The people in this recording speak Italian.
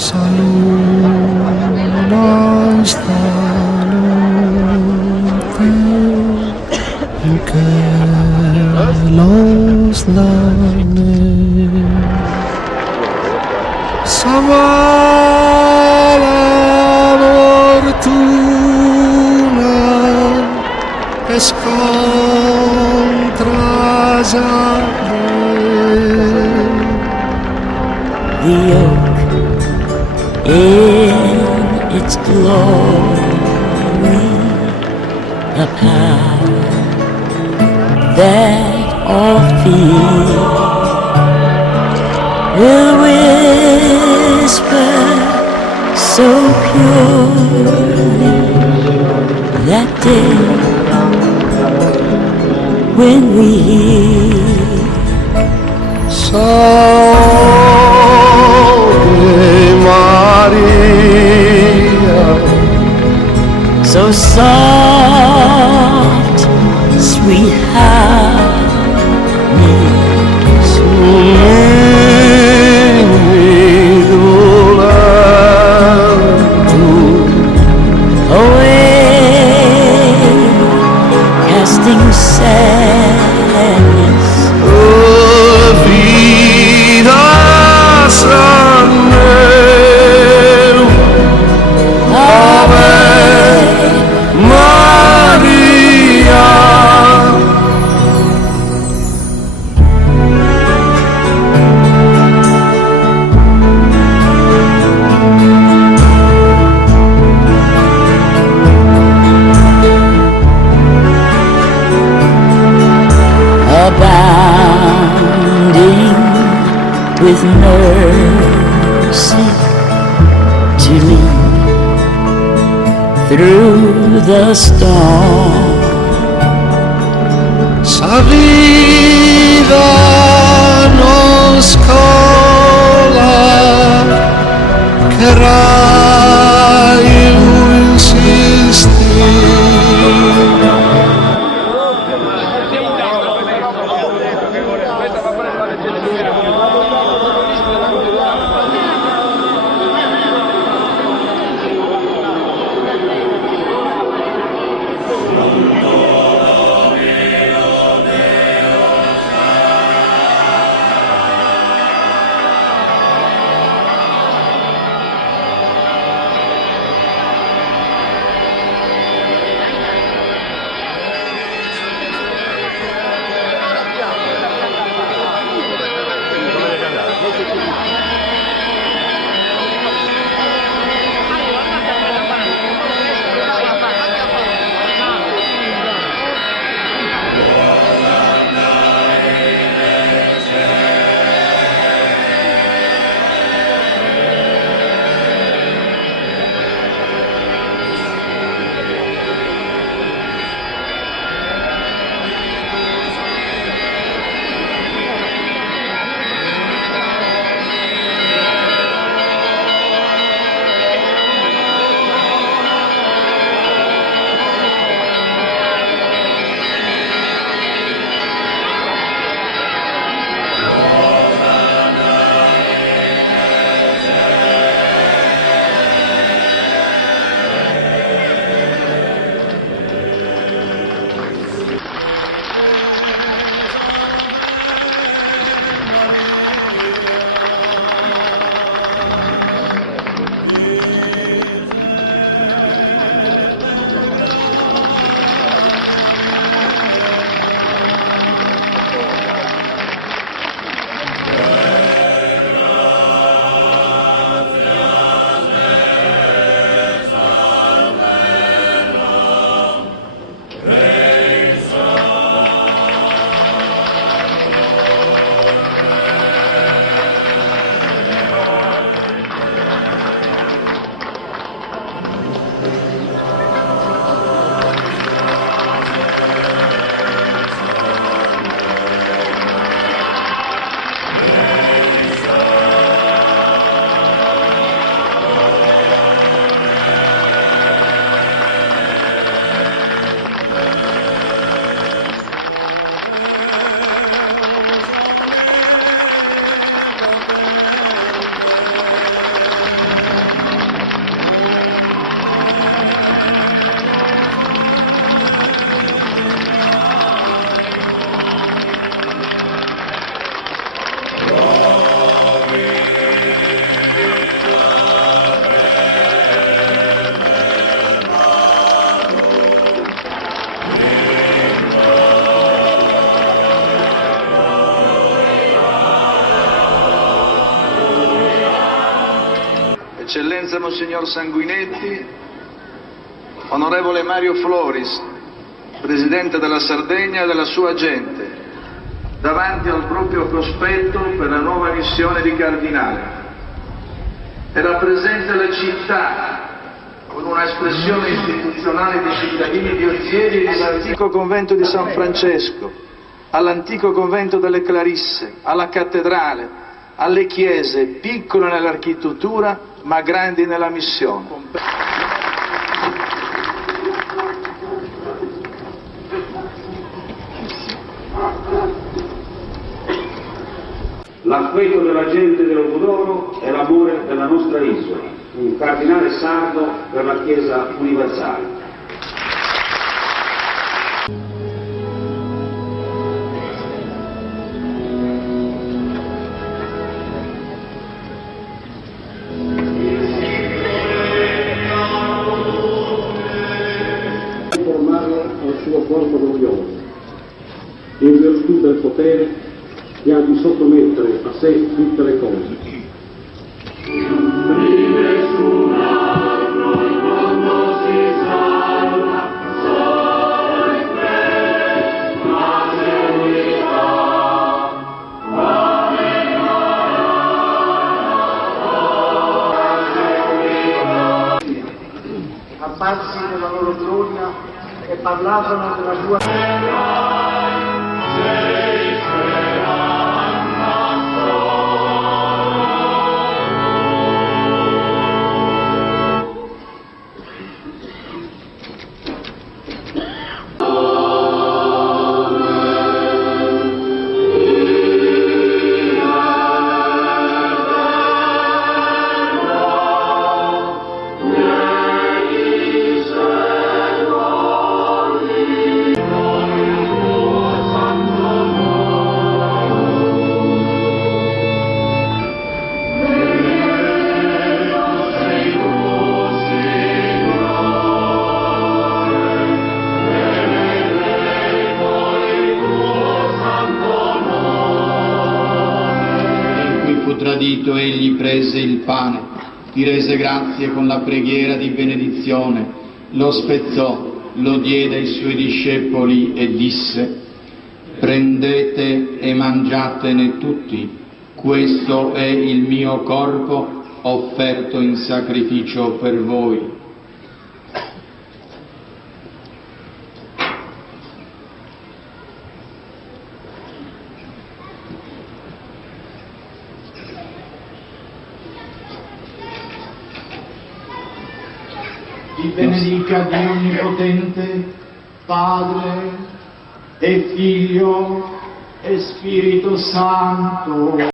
Saludos, salute en que los lanes Samala fortuna es contra the oak in its glory, the power that all fear will whisper so purely that day when we hear Salve Maria, so soft, sweet harmony, away, casting sadness. vida sanero, Ave Maria. Abounding with mercy to lead through the storm. Sa vida nos cola, che raio insisti. Eccellenza Monsignor Sanguinetti, Onorevole Mario Floris, Presidente della Sardegna e della sua gente, davanti al proprio cospetto per la nuova missione di cardinale, e rappresenta la città con una espressione istituzionale di cittadini diozieri dall'antico convento di San Francesco, all'antico convento delle Clarisse, alla cattedrale, alle chiese, piccole nell'architettura ma grandi nella missione. L'affetto della gente dell'Odoro è l'amore della nostra isola, un cardinale sardo per la Chiesa universale. Formarlo al suo corpo glorioso, in virtù del potere che ha di sottomettere a sé tutte le cose. Apparsi nella loro gloria e parlavano della sua tradito egli prese il pane, ti rese grazie con la preghiera di benedizione, lo spezzò, lo diede ai suoi discepoli e disse: prendete e mangiatene tutti, questo è il mio corpo offerto in sacrificio per voi. Ti benedica Dio Onnipotente, Padre e Figlio e Spirito Santo.